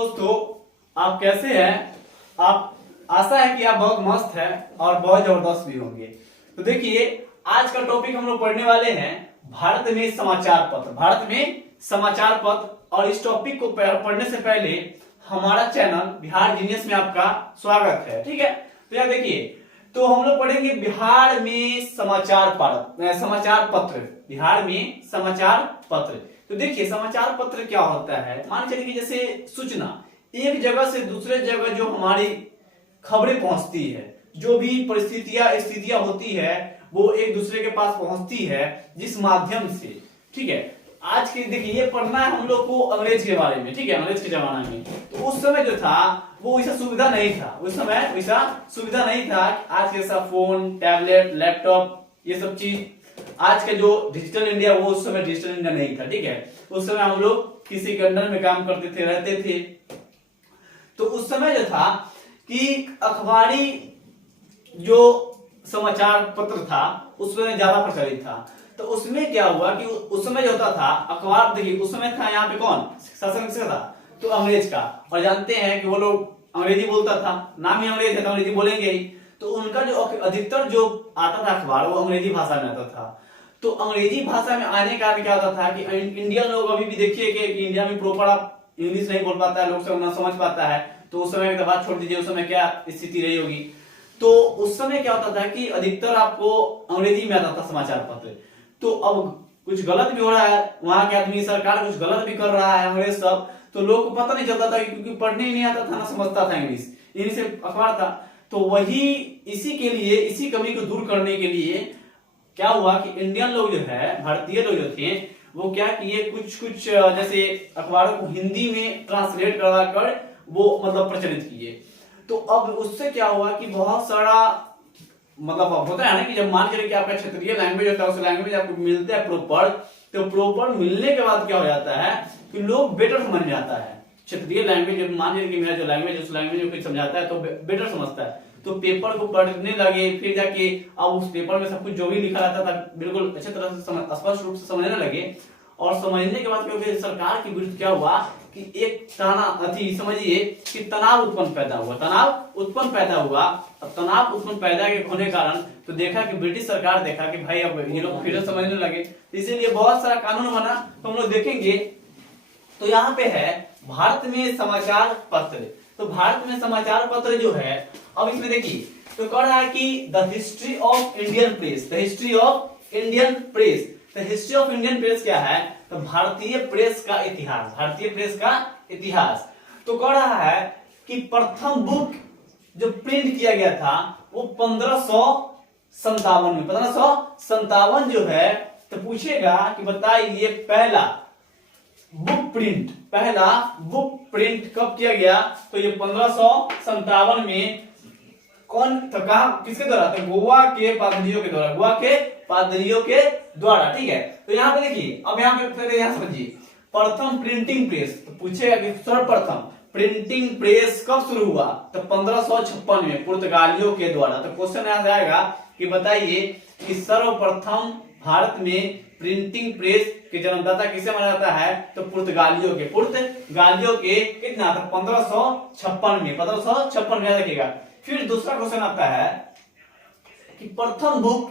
दोस्तों, आप कैसे हैं? आप आशा है कि आप बहुत मस्त हैं और बहुत जबरदस्त भी होंगे। तो देखिए, आज का टॉपिक हम लोग पढ़ने वाले हैं भारत में समाचार पत्र। भारत में समाचार पत्र। और इस टॉपिक को पढ़ने से पहले हमारा चैनल बिहार जीनियस में आपका स्वागत है। ठीक है, तो यार देखिए, तो हम लोग पढ़ेंगे बिहार में समाचार पत्र। बिहार में समाचार पत्र। तो देखिए, समाचार पत्र क्या होता है? मान चलिए कि जैसे सूचना एक जगह से दूसरे जगह जो हमारी खबरें पहुंचती है, जो भी स्थितियां होती है, वो एक दूसरे के पास पहुंचती है जिस माध्यम से। ठीक है, आज के देखिए, ये पढ़ना है हम लोग को अंग्रेज के बारे में। ठीक है, अंग्रेज के जमाना में तो उस समय जो था वो वैसा सुविधा नहीं था। उस समय वैसा सुविधा नहीं था। आज जैसा फोन, टैबलेट, लैपटॉप, ये सब चीज आज का जो डिजिटल इंडिया, वो उस समय डिजिटल इंडिया नहीं था। ठीक है, उस समय हम लोग किसी के अंडर में काम करते थे, रहते थे। तो उस समय जो था कि अखबारी जो समाचार पत्र था उसमें ज्यादा प्रचलित था। तो उसमें क्या हुआ कि उस समय जो होता था अखबार, देखिए उस समय था यहाँ पे कौन शासन किसका था? तो अंग्रेज का। और जानते हैं कि वो लोग अंग्रेजी बोलता था, नाम ही अंग्रेज है तो अंग्रेजी बोलेंगे ही। तो उनका जो अधिकतर जो आता था अखबार, वो अंग्रेजी भाषा में आता था। तो अंग्रेजी भाषा में आने का क्या होता था कि इंडियन लोग अभी भी देखिए कि इंडिया में प्रॉपर आप इंग्लिश नहीं बोल पाता है, लोग सब ना समझ पाता है। तो उस समय की बात छोड़ दीजिए, उस समय क्या स्थिति रही होगी। तो उस समय क्या होता था कि अधिकतर आपको अंग्रेजी में आता था समाचार पत्र। तो अब कुछ गलत भी हो रहा है, वहां के आदमी, सरकार कुछ गलत भी कर रहा है, अंग्रेज सब, तो लोग को पता नहीं चलता था क्योंकि पढ़ने ही नहीं आता था, ना समझता था इंग्लिश, इन्हीं से अखबार था। तो वही इसी के लिए, इसी कमी को दूर करने के लिए क्या हुआ कि इंडियन लोग जो है, भारतीय लोग जो थे, वो क्या किए, कुछ जैसे अखबारों को हिंदी में ट्रांसलेट करवा कर वो मतलब प्रचलित किए। तो अब उससे क्या हुआ कि बहुत सारा मतलब होता है ना कि जब मान चलिए कि आपका क्षेत्रीय लैंग्वेज होता है, उस लैंग्वेज आपको मिलता है प्रॉपर, तो प्रॉपर मिलने के बाद क्या हो जाता है कि लोग बेटर समझ में आता है। क्षेत्रीय लैंग्वेज जब मान लीजिए कि मेरा जो लैंग्वेज है उस लैंग्वेज में कोई समझाता है तो बेटर समझता है। तो पेपर को पढ़ने लगे, फिर जाके अब उस पेपर में सब कुछ जो भी लिखा रहता था बिल्कुल अच्छे तरह से स्पष्ट रूप से समझने लगे। और समझने के बाद क्योंकि सरकार के विरुद्ध क्या हुआ कि एक समझिए कि तनाव उत्पन्न पैदा हुआ। तनाव उत्पन्न पैदा हुआ। अब तनाव उत्पन्न पैदा होने के कारण तो देखा कि ब्रिटिश सरकार देखा कि भाई अब ये लोग फिर समझने लगे, इसीलिए बहुत सारा कानून बना। तो हम लोग देखेंगे, तो यहाँ पे है भारत में समाचार पत्र। तो भारत में समाचार पत्र जो है, अब इसमें देखिए तो कह रहा है कि the history of Indian press. The history of Indian press. The history of Indian press क्या है? तो भारतीय प्रेस का इतिहास। भारतीय प्रेस का इतिहास। तो कह रहा है कि प्रथम बुक जो प्रिंट किया गया था वो 1557 में। 1557 जो है, तो पूछेगा कि बताइए पहला बुक प्रिंट कब किया गया? तो ये 1557 में कौन था, कहा, किसके द्वारा? तो गोवा के पादरियों के द्वारा। गोवा के पादरियों के द्वारा। ठीक है, तो यहाँ पे देखिए, अब यहाँ पे पहले यहाँ समझिए, प्रथम प्रिंटिंग प्रेस। तो पूछेगा कि सर्वप्रथम प्रिंटिंग प्रेस कब शुरू हुआ? तो 1556 में पुर्तगालियों के द्वारा। तो क्वेश्चन यहाँ से आएगा कि बताइए कि सर्वप्रथम भारत में प्रिंटिंग प्रेस के जन्मदाता किसे माना जाता है? तो पुर्तगालियों के कितना था? 1556 में। 1556 में याद रखिएगा। फिर दूसरा क्वेश्चन आता है कि प्रथम बुक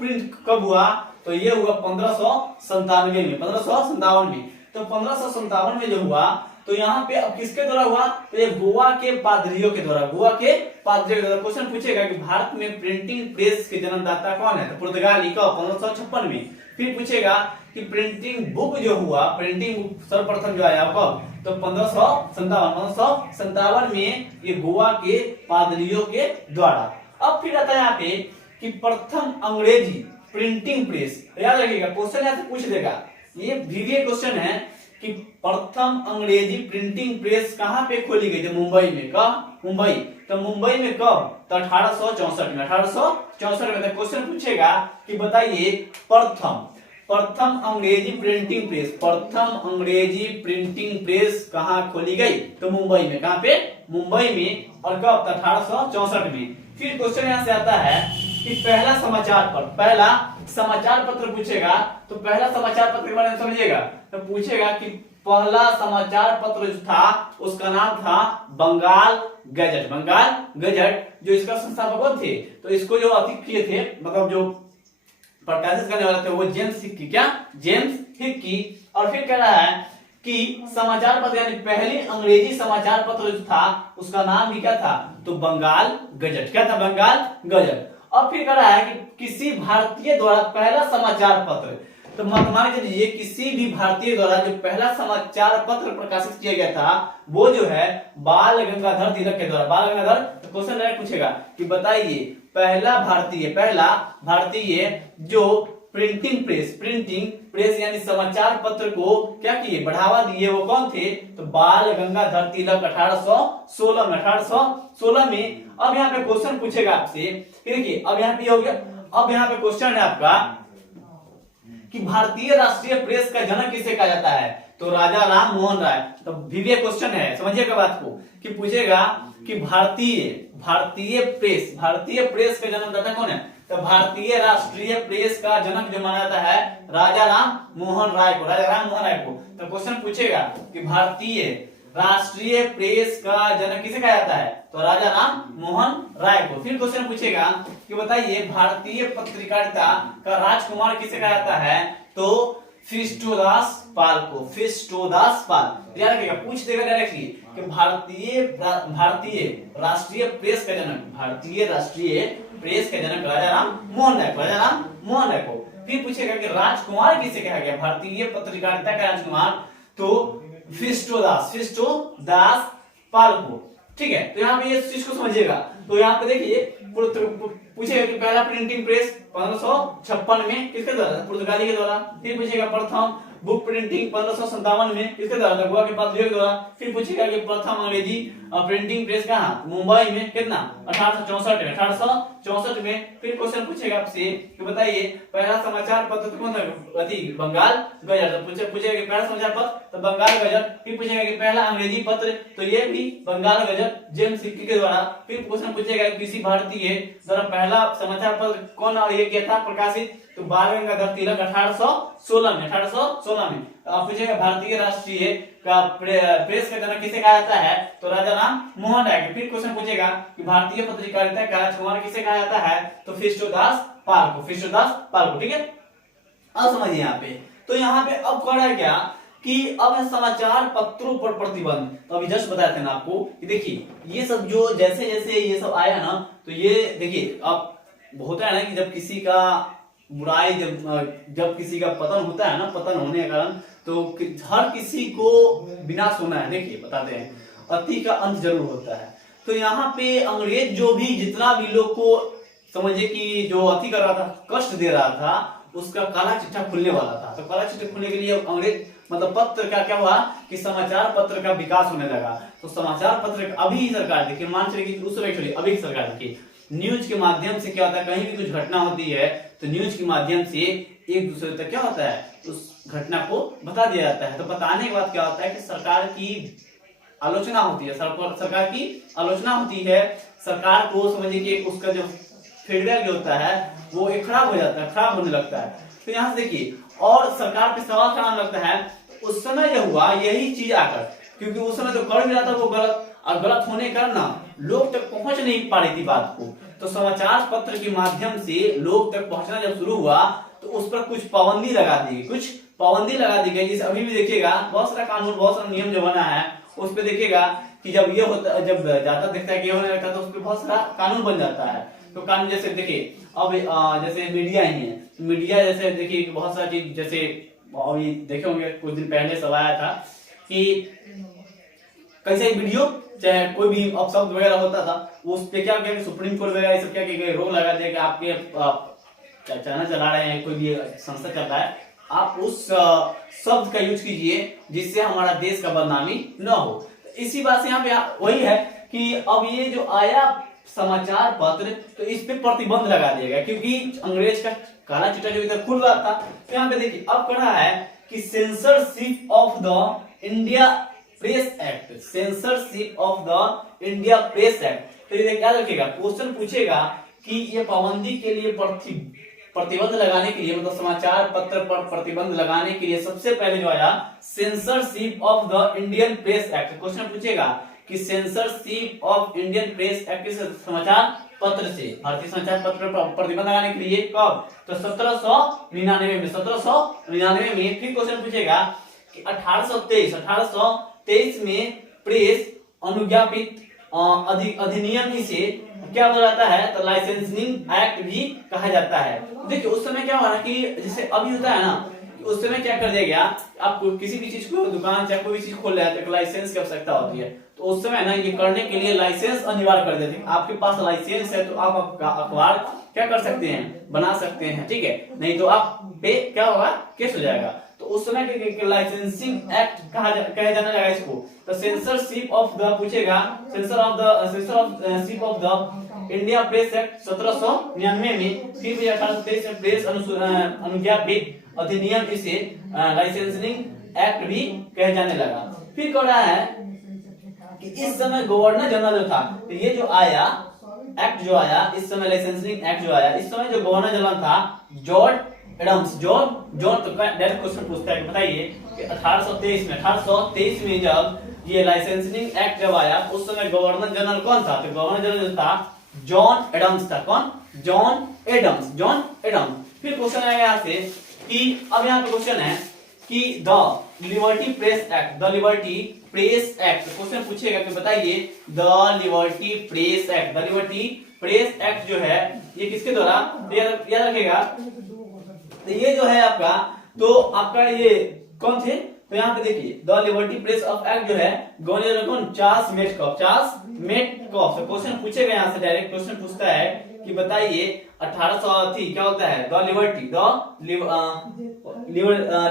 प्रिंट कब हुआ? तो ये हुआ 1597 में। 1557 में। तो 1557 में जो हुआ, तो यहाँ पे अब किसके द्वारा हुआ? तो ये गोवा के पादरियों के द्वारा। गोवा के पादरियों के द्वारा। क्वेश्चन पूछेगा कि भारत में प्रिंटिंग प्रेस के जन्मदाता कौन है? तो पुर्तगाली का 1556 में। फिर पूछेगा कि प्रिंटिंग बुक जो हुआ, प्रिंटिंग बुक सर्वप्रथम जो आया कब? तो 1557 में ये गोवा के पादरियों के द्वारा। अब फिर आता है यहाँ पे कि प्रथम अंग्रेजी प्रिंटिंग प्रेस। याद रखिएगा, क्वेश्चन यहाँ से पूछ देगा, ये VVA क्वेश्चन है कि प्रथम अंग्रेजी प्रिंटिंग प्रेस कहां पे खोली गई थी? मुंबई में। कब? मुंबई। तो मुंबई में कब? तो 1864 में। 1864 में। तो क्वेश्चन पूछेगा कि बताइए प्रथम अंग्रेजी प्रिंटिंग प्रेस कहां खोली गई? तो मुंबई में। कहां पे? मुंबई में। और कब? 1864 में। फिर क्वेश्चन यहां से आता है कि पहला समाचार पत्र पूछेगा। तो पहला समाचार पत्र के बारे में समझिएगा। तो पूछेगा कि पहला समाचार पत्र जो था उसका नाम था बंगाल गजट। बंगाल गजट, जो इसका संस्थापक थे, तो इसको जो अधिक किए थे, मतलब जो प्रकाशित करने वाले थे, वो जेम्स हिक्की। क्या? James Hickey. और फिर कह रहा है कि समाचार पत्र यानी पहली अंग्रेजी समाचार पत्र जो था उसका नाम भी क्या था? तो बंगाल गजट। क्या था? बंगाल गजट। और फिर कह रहा है कि किसी भारतीय द्वारा पहला समाचार पत्र, तो मान के चलिए किसी भी भारतीय द्वारा जो पहला समाचार पत्र प्रकाशित किया गया था वो जो है बाल गंगाधर तिलक के द्वारा। बाल गंगाधर, तो क्वेश्चन डायरेक्ट पूछेगा कि बताइए पहला भारतीय जो प्रिंटिंग प्रेस यानी समाचार पत्र को क्या किए? बढ़ावा दिए, वो कौन थे? तो बाल गंगाधर तिलक 1816 में। अब यहाँ पे क्वेश्चन पूछेगा आपसे, देखिए अब यहाँ पे हो गया। अब यहाँ पे क्वेश्चन है आपका कि भारतीय राष्ट्रीय प्रेस का जनक किसे कहा जाता है? तो राजा राम मोहन राय। तो विवेक क्वेश्चन है, समझिएगा बात को, कि पूछेगा कि भारतीय प्रेस का जन्मदाता कौन है? तो भारतीय राष्ट्रीय प्रेस का जनक जो माना जाता है राजा राम मोहन राय को। तो क्वेश्चन पूछेगा कि भारतीय राष्ट्रीय प्रेस का जनक किसे कहा जाता है? तो राजा राम मोहन राय को। फिर क्वेश्चन पूछेगा कि बताइए भारतीय पत्रकारिता का राजकुमार किसे कहा जाता है? तो फिस्टोदास पाल को। याद रखिएगा, पूछ देगा डायरेक्टली कि भारतीय राष्ट्रीय प्रेस का जनक राजा राम मोहन राय को। फिर पूछेगा कि राजकुमार किसे कहा गया? भारतीय पत्रकारिता का राजकुमार तो फिस्टोदास पाल को। ठीक है, तो यहाँ पे ये चीज को समझिएगा। तो यहाँ पे देखिए पूछेगा कि पहला प्रिंटिंग प्रेस 1556 में किसके द्वारा? पुर्तगाली के द्वारा। फिर पूछेगा प्रथम बुक प्रिंटिंग 1557 में किसके द्वारा? गोवा के पादरियों के द्वारा। फिर पूछेगा कि प्रथम अंग्रेजी प्रिंटिंग प्रेस कहाँ? मुंबई में। कितना? 1864 में। फिर क्वेश्चन पूछेगा आपसे कि बताइए पहला समाचार पत्र कौन था? बंगाल गजट। पूछेगा कि पहला समाचार पत्र, तो बंगाल गजट। फिर पूछेगा कि पहला अंग्रेजी पत्र, तो ये भी बंगाल गजट, जेम्स हिक्की के द्वारा। फिर क्वेश्चन पूछेगा कि किसी भारतीय द्वारा पहला समाचार पत्र कौन ये किया था प्रकाशित? तो बाल गंगाधर तिलक 1816 में। पूछेगा भारतीय राष्ट्रीय का प्रेस का जनक किसे कहा जाता है? तो राजा राम मोहन राय। फिर क्वेश्चन पूछेगा कि भारतीय पत्रकारिता का राजकुमार किसे कहा जाता है? तो फिस्टोदास पाल को। ठीक है, अब समझिए यहाँ पे। तो यहाँ पे अब कह रहा है क्या कि अब समाचार पत्रों पर प्रतिबंध। तो अभी जस्ट बताया था ना आपको कि देखिए ये सब जो जैसे ये सब आया ना, तो ये देखिए अब होता है ना कि जब किसी का बुराई, जब किसी का पतन होता है ना, पतन होने के कारण तो हर किसी को विनाश होना है। देखिए बताते हैं, अति का अंत जरूर होता है। तो यहाँ पे अंग्रेज जो भी जितना भी लोग को समझिए कि जो अति कर रहा था, कष्ट दे रहा था, उसका काला चिट्ठा खुलने वाला था। तो काला चिट्ठा खुलने के लिए अंग्रेज मतलब पत्र का क्या हुआ कि समाचार पत्र का विकास होने लगा। तो समाचार पत्र अभी सरकार देखिए, मान चलिए कि उस समय छोड़िए, अभी सरकार देखिए न्यूज के माध्यम से क्या होता है, कहीं भी कुछ घटना होती है तो न्यूज के माध्यम से एक दूसरे तक क्या होता है, उस घटना को बता दिया जाता है। तो बताने के बाद क्या होता है कि सरकार की आलोचना होती है, सरकार की आलोचना होती है। सरकार को समझिए कि उसका जो फीडबैक जो होता है वो एक खराब हो जाता है, खराब होने लगता है। तो यहाँ से देखिए, और सरकार पे सवाल खड़ा लगता है। उस समय जो हुआ यही चीज आकर, क्योंकि उस समय तो कर भी रहा था वो गलत, और गलत होने का ना लोग तक पहुंच नहीं पा रही थी बात को। तो समाचार पत्र के माध्यम से लोग तक पहुंचना जब शुरू हुआ तो उस पर कुछ पाबंदी लगा दी गई। जैसे अभी भी देखिएगा बहुत सारा कानून, बहुत सारा नियम जो बना है उस पर देखिएगा कि जब ये होता, जब ज्यादा देखता है कि ये होने लगता है तो उस पर बहुत सारा कानून बन जाता है। तो कानून जैसे देखिए अब जैसे मीडिया ही है, मीडिया जैसे देखिए बहुत सारी चीज, जैसे अभी देखे होंगे कुछ दिन पहले सब आया था कि कैसे वीडियो चाहे कोई भी अपशब्द वगैरह होता था, उस पे क्या किया कि सुप्रीम कोर्ट वगैरह सब क्या किया, रोक लगा दिया कि आपके चैनल चला रहे हैं, कोई भी संस्था चल रहा है, आप उस शब्द का यूज कीजिए जिससे हमारा देश का बदनामी न हो। तो इसी बात से यहाँ पे वही है कि अब ये जो आया समाचार पत्र, तो इस पे प्रतिबंध लगा दिया गया क्योंकि अंग्रेज का काला चिट्ठा जो इधर खुल रहा था। तो यहाँ पे देखिए अब कह रहा है कि censorship of the India press act, censorship of the India press act. तो ये क्या रखेगा, क्वेश्चन पूछेगा कि ये पाबंदी के लिए प्रतिबंध लगाने के लिए, मतलब समाचार पत्र पर प्रतिबंध लगाने के लिए सबसे पहले जो आया censorship of the Indian press act. Question पूछेगा कि censorship of Indian press act किस समाचार पत्र से, भारतीय समाचार पत्र पर प्रतिबंध लगाने के लिए कब, तो 1799 में, 1799 में। फिर क्वेश्चन पूछेगा कि 1823 में प्रेस अनुज्ञापित अधिनियम इसे क्या बोला जाता है, तो लाइसेंसिंग एक्ट भी कहा जाता है। देखिए उस समय क्या हुआ ना कि जैसे अभी होता है ना, उस समय क्या कर दिया गया, आपको किसी भी चीज को दुकान चाहे कोई भी चीज खोल रहे हैं तो एक लाइसेंस की आवश्यकता होती है। तो उस समय ना ये करने के लिए लाइसेंस अनिवार्य कर देते हैं। आपके पास लाइसेंस है तो आप अखबार क्या कर सकते हैं, बना सकते हैं, ठीक है, नहीं तो आप पे क्या होगा, केस हो जाएगा। तो उस समय के लाइसेंसिंग एक्ट कहा जाने लगा इसको। तो सेंसरशिप ऑफ द पूछेगा, censorship of the India press act 1799 में। फिर 1823 में प्रेस अनुज्ञापित अधिनियम इसे लाइसेंसिंग एक्ट भी कहे जाने लगा। फिर कह रहा है कि इस समय गवर्नर जनरल जो था, तो ये जो आया एक्ट जो आया इस समय, लाइसेंसिंग एक्ट जो आया इस समय, जो गवर्नर जनरल था जॉर्ज एडम्स। जॉन तो डायरेक्ट क्वेश्चन पूछता है, बताइए कि 1823 में जब ये लाइसेंसिंग एक्ट जब आया उस समय गवर्नर जनरल कौन था, तो गवर्नर जनरल था जॉन एडम्स था। कौन, जॉन एडम्स। फिर क्वेश्चन आएगा यहाँ से कि अब यहाँ पे क्वेश्चन है कि the liberty press act, question पूछेगा कि बताइए द लिबर्टी प्रेस एक्ट जो है ये किसके द्वारा, याद रखेगा, तो ये जो है आपका, तो आपका ये कौन थे, तो यहाँ पे देखिए the liberty press of act जो है गवर्नर कौन, चार्ल्स मेटकॉफ। तो क्वेश्चन पूछेगा यहाँ से, डायरेक्ट क्वेश्चन पूछता है कि बताइए 1800 थी क्या होता है, the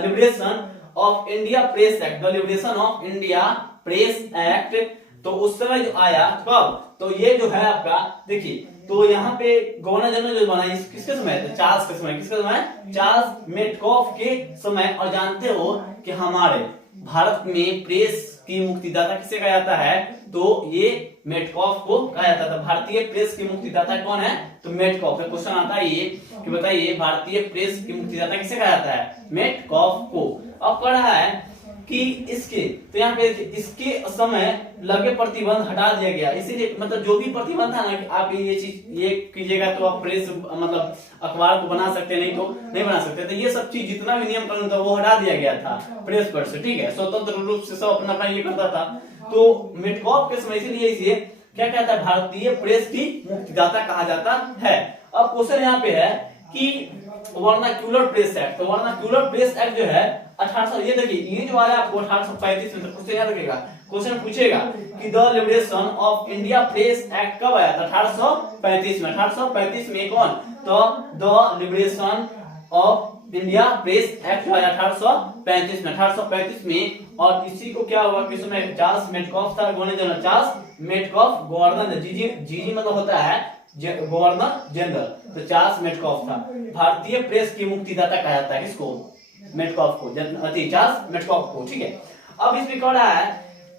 liberation of India press act, the liberation of India press act. तो उस समय जो आया कब, तो ये जो है आपका देखिए, तो यहाँ पे गवर्नर जनरल जो बना किसके समय, तो चार्ल्स के समय, किसके समय, चार्ल्स मेटकॉफ के समय। और जानते हो कि हमारे भारत में प्रेस की मुक्तिदाता किसे कहा जाता है, तो ये मेटकॉफ को कहा जाता था। भारतीय प्रेस की मुक्तिदाता कौन है, तो मेटकॉफ। क्वेश्चन आता है ये कि बताइए भारतीय प्रेस की मुक्तिदाता किसे कहा जाता है, मेटकॉफ को। अब कह रहा है कि इसके, तो यहाँ पे इसके समय लगे प्रतिबंध हटा दिया गया, इसीलिए मतलब जो भी प्रतिबंध था ना कि आप ये चीज ये कीजिएगा तो आप प्रेस मतलब अखबार को बना सकते, नहीं तो नहीं बना सकते, तो ये सब चीज जितना भी नियम कानून था वो हटा दिया गया था प्रेस पर से, ठीक है, स्वतंत्र रूप से सब अपना अपना ये करता था। तो मेटकॉफ के समय इसीलिए इसे क्या कहता है, भारतीय प्रेस की मुक्तिदाता कहा जाता है। अब क्वेश्चन यहाँ पे है कि वर्नाक्यूलर प्रेस एक्ट, तो वर्नाक्यूलर प्रेस एक्ट जो है 1800, ये देखिए ये जो आया आपको 1835 में, तो क्वेश्चन याद रखिएगा, क्वेश्चन पूछेगा कि the liberation of India press act कब आया था, 1835 में। 1835 में कौन, तो the liberation of India press act आया 1835 में, 1835 में। और इसी को क्या हुआ कि उसमें चार्ल्स मेटकॉफ था governor general, Charles Metcalfe governor, जी मतलब होता है गवर्नर जनरल, तो चार्ल्स मेटकॉफ था। भारतीय प्रेस की मुक्तिदाता कहा जाता है किसको, मेटकॉफ को, चार्ल्स मेटकॉफ को, ठीक है। अब इसमें कह रहा है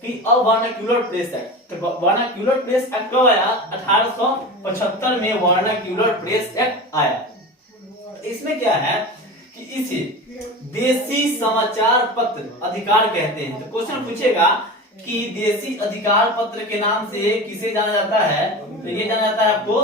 कि अब वर्नाक्यूलर प्रेस एक्ट, तो वर्नाक्यूलर प्रेस एक्ट कब आया, 1875 में वर्नाक्यूलर प्रेस एक्ट आया। इसमें क्या है कि इसे देसी समाचार पत्र अधिकार कहते हैं। तो क्वेश्चन पूछेगा कि देसी अधिकार पत्र के नाम से किसे जाना जाता है, तो ये जाना जाता है आपको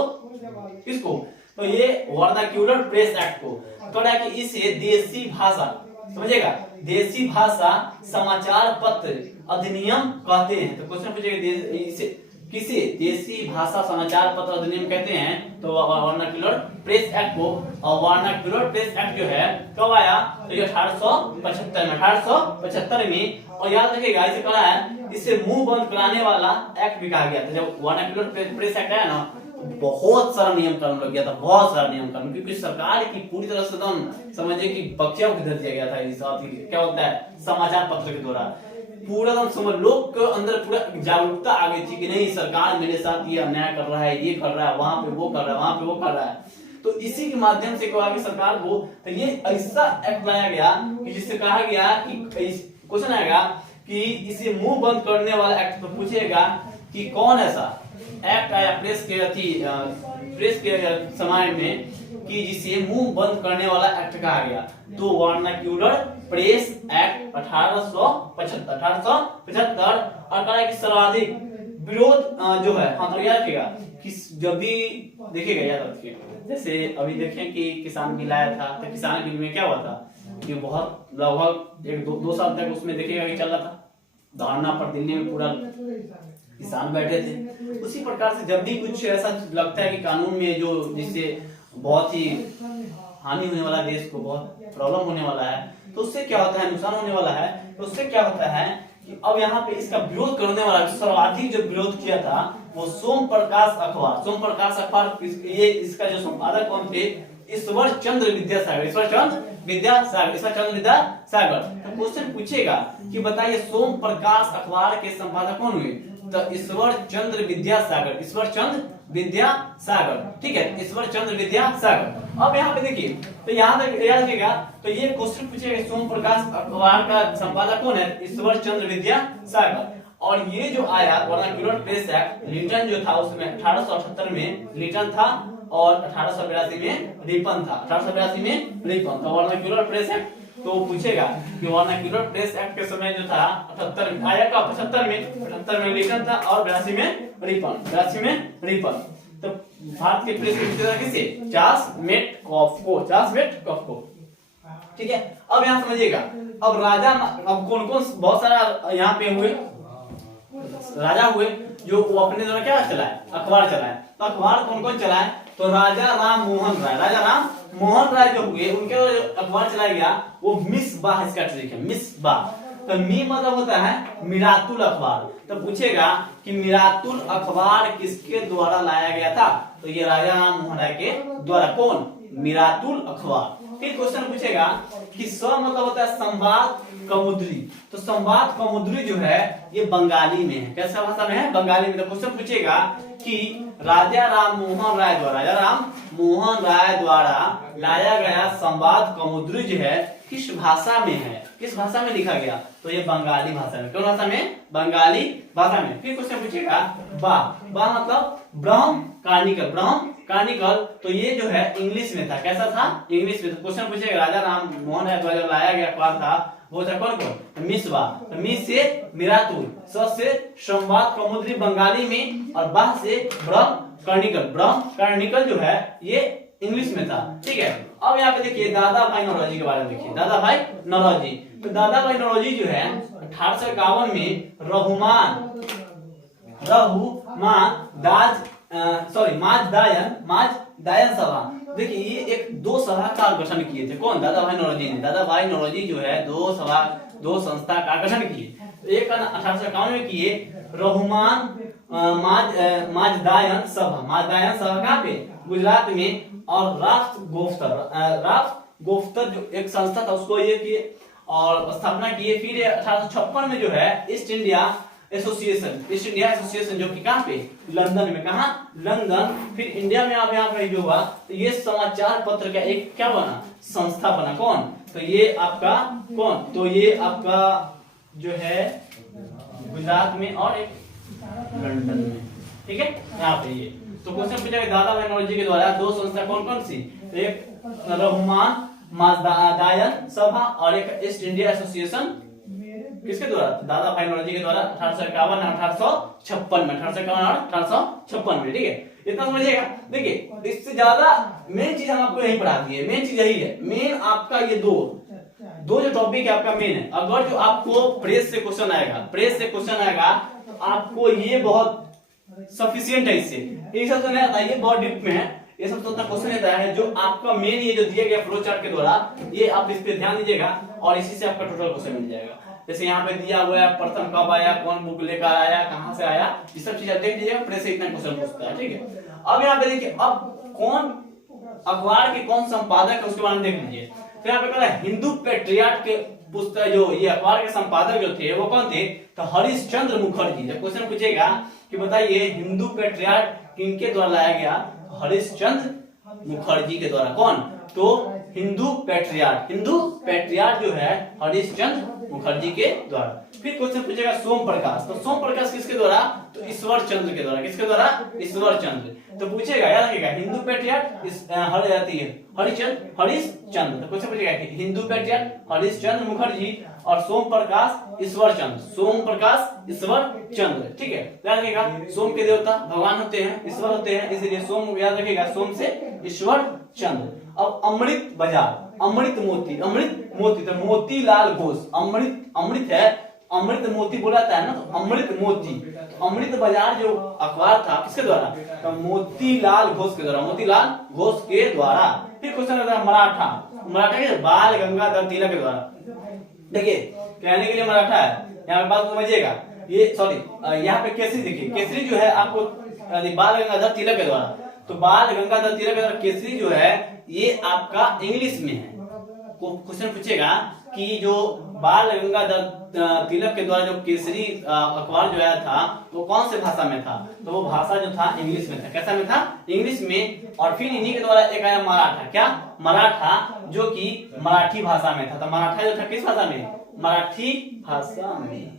किसको, तो ये वर्नाक्यूलर प्रेस एक्ट को। तो कि इसे देसी भाषा, समझेगा, देसी भाषा समाचार पत्र अधिनियम कहते हैं। तो क्वेश्चन पूछेगा इसे किसे देसी भाषा समाचार पत्र अधिनियम कहते हैं, तो वर्नाक्यूलर प्रेस एक्ट को। और वर्नाक्यूलर प्रेस एक्ट जो है कब आया, तो ये 1875 में। और याद रखिएगा इसे कहा है, इसे मुंह बंद कराने वाला एक्ट भी कहा गया था। जब वर्नाक्यूलर प्रेस एक्ट आया ना, बहुत सारा नियम कानून लग गया था, बहुत सारा नियम कानून, क्योंकि सरकार की पूरी तरह से एकदम समझिए कि बख्शिया को धर दिया गया था। इस क्या होता है, समाचार पत्र के द्वारा पूरा एकदम समझ लोग के अंदर पूरा जागरूकता आ गई थी कि नहीं सरकार मेरे साथ ये अन्याय कर रहा है, ये कर रहा है, वहां पे वो कर रहा है, वहां पे वो कर रहा है। तो इसी के माध्यम से कहा कि सरकार को, तो ये ऐसा एक्ट लाया गया कि जिससे कहा गया कि क्वेश्चन आएगा कि इसे मुंह बंद करने वाला एक्ट। तो पूछेगा कि कौन ऐसा एक्ट आया प्रेस के समय में कि जिसे मुंह बंद करने वाला एक्ट कहा गया। तो वर्नाक्यूलर प्रेस एक्ट 1875 और कहा कि सर्वाधिक विरोध जो है, हाँ तो याद रखिएगा कि जब भी देखिएगा, याद रखिएगा, जैसे अभी देखें कि किसान बिल आया था, तो किसान बिल में क्या हुआ था कि बहुत लगभग 1-2 साल तक उसमें देखिएगा कि चल रहा था धरना पर, दिल्ली में पूरा किसान बैठे थे। उसी प्रकार से जब भी कुछ ऐसा लगता है कि कानून में जो जिससे बहुत ही हानि होने वाला, देश को बहुत प्रॉब्लम होने वाला है, तो उससे क्या होता है, नुकसान होने वाला है, तो उससे क्या होता है कि अब यहाँ पे इसका विरोध करने वाला सर्वाधिक जो विरोध किया था वो सोम प्रकाश अखबार, ये इसका जो संपादक कौन थे, ईश्वर चंद्र विद्यासागर। तो क्वेश्चन पूछेगा कि बताइए सोम प्रकाश अखबार के संपादक कौन हुए, तो ईश्वर चंद्र विद्यासागर, ठीक है, ईश्वर चंद्र विद्यासागर। अब यहाँ पे देखिए, तो यहाँ तक याद रखिएगा, तो ये क्वेश्चन पूछेगा सोम प्रकाश अखबार का संपादक कौन है, ईश्वर चंद्र विद्यासागर। और ये जो आया वर्नाक्यूलर प्रेस एक्ट, लिटन जो था उसमें 1878 में लिटन था और 1882 में रिपन था, 1882 में रिपन था वर्नाक्यूलर प्रेस एक्ट। तो पूछेगा कि वर्नाक्यूलर प्रेस एक्ट के समय जो था 78 में आया का, 75 में लिटन था और 82 में रिपन। तो भारत के प्रेस के किसे, चार्ल्स मेटकॉफ, ठीक है। अब यहाँ समझिएगा, अब राजा, अब कौन कौन, बहुत सारा यहाँ पे हुए राजा हुए जो वो अपने द्वारा क्या चलाए, अखबार चलाए। तो अखबार कौन कौन चलाए, तो राजा राम मोहन राय जो हुए, उनके अखबार चलाया गया वो मिसबाह, इसका ट्रिक है मिसबाह। तो मी मतलब होता है मिरातुल अखबार। तो पूछेगा कि मिरातुल अखबार किसके द्वारा लाया गया था, तो ये राजा राम मोहन राय के द्वारा। कौन, मिरातुल अखबार। फिर क्वेश्चन पूछेगा कि स मतलब होता है संवाद कमुद्री। तो संवाद कमुद्री जो है ये बंगाली में है, कैसा भाषा में है, बंगाली में। तो क्वेश्चन पूछेगा कि राजा राम मोहन राय द्वारा लाया गया संवाद कमुद्री जो है किस भाषा में है, किस भाषा में लिखा गया, तो ये बंगाली भाषा में। कौन भाषा में, बंगाली भाषा में। फिर क्वेश्चन पूछेगा बा मतलब ब्रह्म कार्निकल, तो ये जो है इंग्लिश में था, कैसा था, इंग्लिश में। तो क्वेश्चन पूछेगा राजा राम मोहन राय द्वारा लाया गया अखबार था वो था कौन, मिसबा। तो मिस से मिरातुल, स से संवाद कमुद्री बंगाली में, और बा से ब्रह्म कार्निकल जो है ये इंग्लिश में था, ठीक है। अब यहाँ पे देखिए दादा भाई नौरोजी के बारे में देखिए, दादा भाई नौरोजी। तो दादा भाई नौरोजी जो है 1851 में माज दायन सभा, देखिए ये एक 2 सभा का गठन किए थे। कौन, दादा भाई नौरोजी ने। दादा भाई नौरोजी जो है 2 संस्था का गठन किए। एक 1851 में किए रहुमान माजदायन सभा कहाँ पे, गुजरात में। और राफ्त गोफ्तर जो एक संस्था था उसको ये किए और स्थापना किए। फिर 1856 में जो है ईस्ट इंडिया एसोसिएशन जो कि कहाँ पे, लंदन में। कहाँ, लंदन। फिर इंडिया में आप यहाँ पे जो हुआ, तो ये समाचार पत्र का एक क्या बना, संस्था बना। कौन, तो ये आपका कौन, तो ये आपका जो है गुजरात में और एक लंदन में, ठीक है, यहाँ पे ये। तो क्वेश्चन पूछा दादा भाई नौरोजी के द्वारा 2 संस्था कौन कौन सी, एक रहुमान माजदायन सभा और एक ईस्ट इंडिया एसोसिएशन, किसके द्वारा, दादा भाई नौरोजी के द्वारा 1851 1856 में, 1851 और 1856 में, ठीक है। इतना समझिएगा। देखिए इससे ज्यादा मेन चीज हम आपको यही पढ़ा दिए, मेन चीज यही है। मेन आपका ये दो जो टॉपिक है आपका मेन है। अगर जो आपको प्रेस से क्वेश्चन आएगा तो आपको ये बहुत सफिशिएंट है, इससे एक सब तो नहीं आता, ये बहुत डीप में है, ये सब तो उतना क्वेश्चन आता है जो आपका मेन ये जो दिया गया फ्लो चार्ट के द्वारा, ये आप इस पे ध्यान दीजिएगा और इसी से आपका टोटल क्वेश्चन मिल जाएगा। जैसे यहाँ पे दिया हुआ है प्रथम कब आया, कौन बुक लेकर आया, कहाँ से आया, ये सब चीजें देख लीजिएगा, प्रेस से इतना क्वेश्चन पूछता है, ठीक है। अब यहाँ पे देखिए, अब कौन अखबार के कौन संपादक है उसके बारे में देख लीजिए। तो यहाँ पे कह रहा है हिंदू पेट्रियाट के पुस्तक जो ये अखबार के संपादक जो थे वो कौन थे, तो हरिश्चंद्र मुखर्जी। जब क्वेश्चन पूछेगा कि बताइए हिंदू पेट्रियाट किनके द्वारा लाया गया, हरिश्चंद्र मुखर्जी के द्वारा। कौन, तो हिंदू पैट्रियार्ट जो है हरिश्चंद्र मुखर्जी के द्वारा। फिर क्वेश्चन पूछेगा सोम प्रकाश, तो सोम प्रकाश किसके द्वारा, तो ईश्वर चंद्र के द्वारा। किसके द्वारा, ईश्वर चंद्र। तो पूछेगा, याद रखिएगा, हिंदू पैट्रियार्ट हरिश्चंद्र। तो क्वेश्चन पूछेगा कि हिंदू पैट्रियार्ट हरिश्चंद्र मुखर्जी और सोम प्रकाश ईश्वर चंद्र, सोम प्रकाश ईश्वर चंद्र। ठीक है, याद रखिएगा, सोम के देवता भगवान होते हैं, ईश्वर होते हैं, इसलिए सोम याद रखिएगा, सोम से ईश्वर चंद्र। अब अमृत बाजार, अमृत मोती तो मोतीलाल घोष, अमृत है, अमृत मोती बोला जाता है ना, तो अमृत मोती। तो अमृत बाजार जो अखबार था किसके द्वारा, तो मोतीलाल घोष के द्वारा, मोतीलाल घोष के द्वारा। फिर क्वेश्चन आता है मराठा के बाल गंगाधर तिलक के द्वारा। देखिए कहने के लिए मराठा है, यहाँ पे बात समझिएगा, ये सॉरी यहाँ पे केसरी, देखिए केसरी जो है आपको बाल गंगाधर तिलक के द्वारा। तो बाल गंगाधर तिलक के द्वारा केसरी जो है ये आपका इंग्लिश में है। क्वेश्चन पूछेगा कि जो बाल गंगाधर तिलक के द्वारा जो केसरी अखबार जो आया था वो कौन से भाषा में था, तो वो भाषा जो था इंग्लिश में था। कैसा में था, इंग्लिश में। और फिर इन्हीं के द्वारा एक आया मराठा, क्या, मराठा, जो कि मराठी भाषा में था। तो मराठा जो था किस भाषा में, मराठी भाषा में।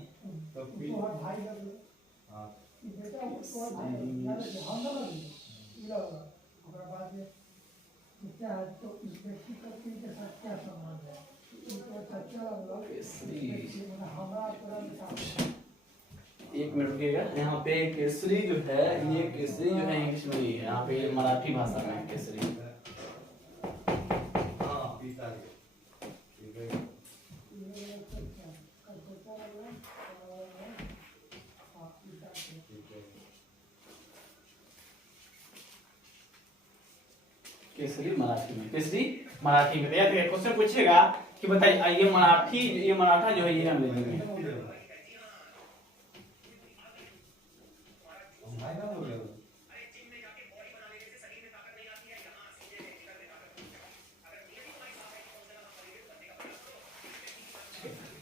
एक मिनट रुकिएगा, यहाँ पे केसरी जो है, ये केसरी जो है इंग्लिश में ही है, यहाँ पे मराठी भाषा में केसरी। केसरी मराठी में। क्वेश्चन पूछेगा कि बताइए ये मराठा जो है ये अंग्रेजी में।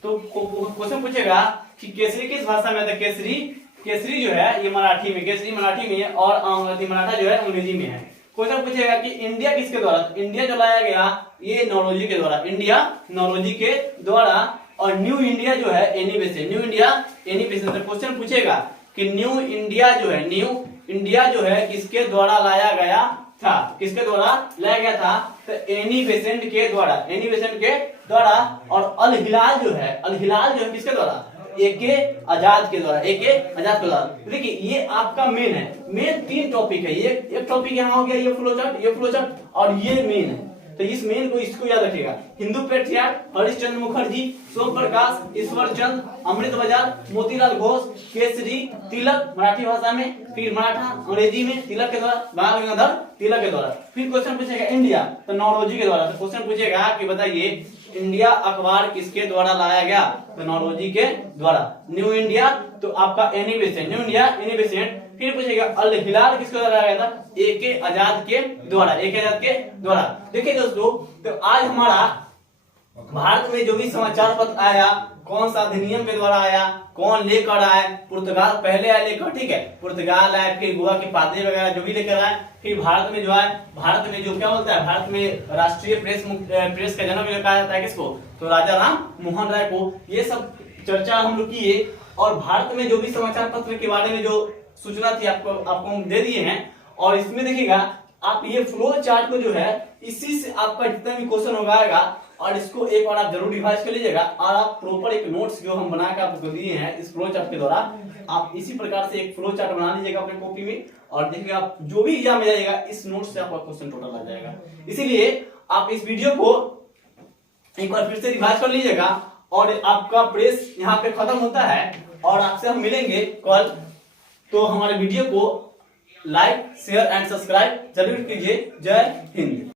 तो क्वेश्चन पूछेगा कि केसरी किस भाषा में था, केसरी जो है ये मराठी में, केसरी मराठी में है, और मराठा जो है अंग्रेजी में है। क्वेश्चन पूछेगा कि इंडिया किसके द्वारा, तो इंडिया जो लाया गया ये नौरोजी के द्वारा, इंडिया नौरोजी के द्वारा। और न्यू इंडिया जो है Annie Besant, new India Annie Besant. तो क्वेश्चन पूछेगा कि न्यू इंडिया जो है किसके द्वारा लाया गया था, किसके द्वारा लाया गया था, तो एनी बेसेंट के द्वारा। और अल हिलाल जो है किसके द्वारा, एके आजाद के द्वारा, देखिए ये आपका मेन 3 टॉपिक है। ये एक टॉपिक यहाँ हो गया, ये फ्लोचार्ट और ये मेन है। तो इस मेन को इसको याद रखिएगा, हिंदू पैट्रियार्ट हरिश्चंद्र मुखर्जी, सोम प्रकाश ईश्वर चंद्र, अमृत बाजार, मोतीलाल घोष, केसरी, तिलक मराठी भाषा में, फिर मराठा अंग्रेजी में, तिलक के द्वारा, बाल गंगाधर तिलक के द्वारा। फिर क्वेश्चन पूछेगा इंडिया, तो नौरोजी के द्वारा। तो क्वेश्चन पूछेगा कि बताइए इंडिया अखबार किसके द्वारा लाया गया, तो नौरोजी के द्वारा। न्यू इंडिया तो आपका Annie Besant, new India Annie Besant. फिर पूछेगा अल हिलाल किसके द्वारा लाया गया था, एके आजाद के द्वारा, देखिए दोस्तों, तो आज हमारा भारत में जो भी समाचार पत्र आया, कौन सा अधिनियम के द्वारा आया, कौन लेकर आए, पुर्तगाल पहले आया लेकर, ठीक है, पुर्तगाल आए, फिर गोवा के पादरी वगैरह जो भी लेकर आए, फिर भारत में जो आए, भारत में जो क्या बोलता है, भारत में राष्ट्रीय प्रेस का जन्म कहा जाता है किसको, तो राजा राम मोहन राय को। ये सब चर्चा हम लोग किए, और भारत में जो भी समाचार पत्र के बारे में जो सूचना थी आपको हम दे दिए हैं। और इसमें देखिएगा आप ये फ्लो चार्ट को जो है, इसी से आपका जितना भी क्वेश्चन होगा, और इसको एक बार आप जरूर रिवाइज कर लीजिएगा, और आप प्रॉपर एक नोट्स जो हम बना के आपको दिए हैं इस फ्लो चार्ट के द्वारा, आप इसी प्रकार से एक फ्लो चार्ट बना लीजिएगा अपने कॉपी में, और देखिएगा आप जो भी एग्जाम में जाएगा इस नोट से आपका क्वेश्चन टोटल आ जाएगा। इसीलिए आप इस वीडियो को एक बार फिर से रिवाइज कर लीजिएगा, और आपका प्रेस यहाँ पे खत्म होता है, और आपसे हम मिलेंगे कल। तो हमारे वीडियो को लाइक शेयर एंड सब्सक्राइब जरूर कीजिए। जय हिंद।